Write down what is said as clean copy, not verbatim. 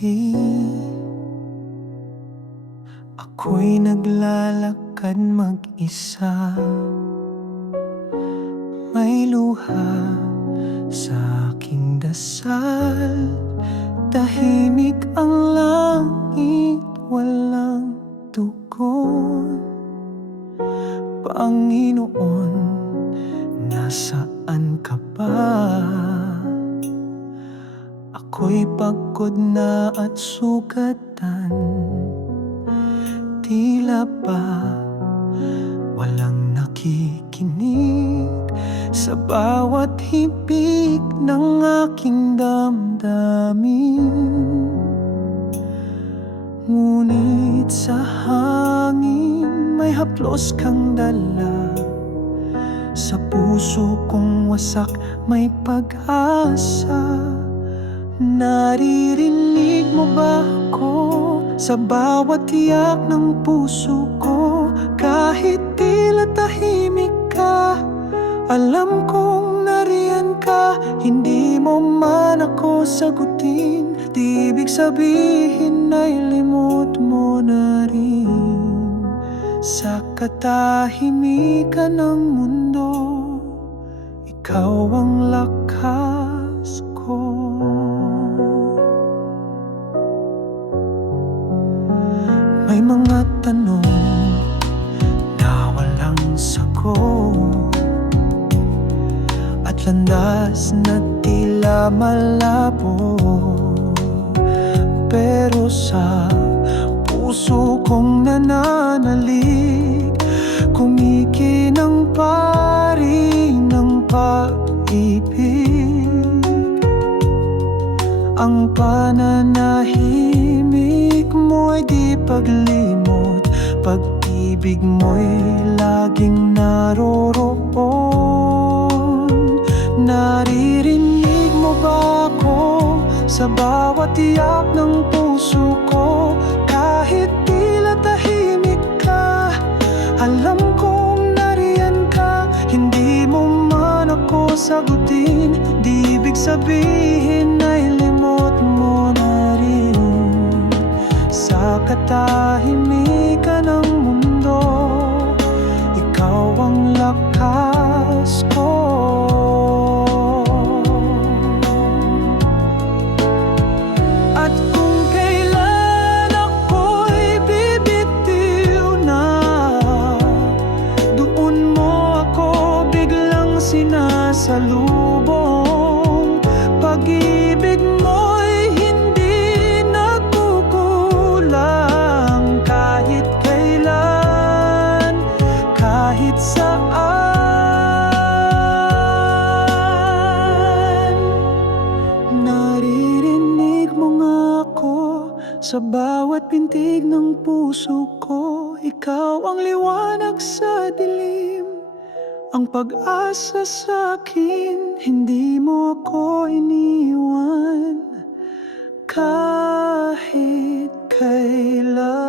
gabi, ako'y naglalakad mag-isa. May luha sa aking dasal, tahimik ang langit, walang tugon. Panginoon, nasaan ka ba? Ako'y pagod na at sugatan, tila ba walang nakikinig sa bawat hibig ng aking damdamin. Ngunit sa hangin may haplos kang dala, sa puso kong wasak may pag-asa. Naririnig mo ba ako sa bawat tiyak ng puso ko? Kahit tila tahimik ka, alam kong nariyan ka. Hindi mo man ako sagutin, di ibig sabihin ay limot mo na rin. Sa katahimikan ng mundo, ikaw ang lakas ko. May mga tanong na walang sagot, at landas na tila malabo. Pero sa puso kong nananalig, kumikinang pari ng pag-ibig. Ang pananahimik mo'y di paglimot, pag-ibig mo'y laging naroroon. Naririnig mo ba ako sa bawat tiyak ng puso ko? Kahit tila tahimik ka, alam kong nariyan ka. Hindi mo man ako sagutin, di ibig sabihin ay limot mo na rin. Sa katahimikan ng mundo, ikaw ang lakas ko. At kung kailan ako'y bibitiw na, doon mo ako biglang sinasalubong. Pag-ibig mo'y hindi nagkukulang, kahit kailan, kahit saan. Naririnig mo nga ako sa bawat pintig ng puso ko. Ikaw ang liwanag sa dilim, ang pag-asa sa akin. Hindi mo ako iniwan kahit kailan.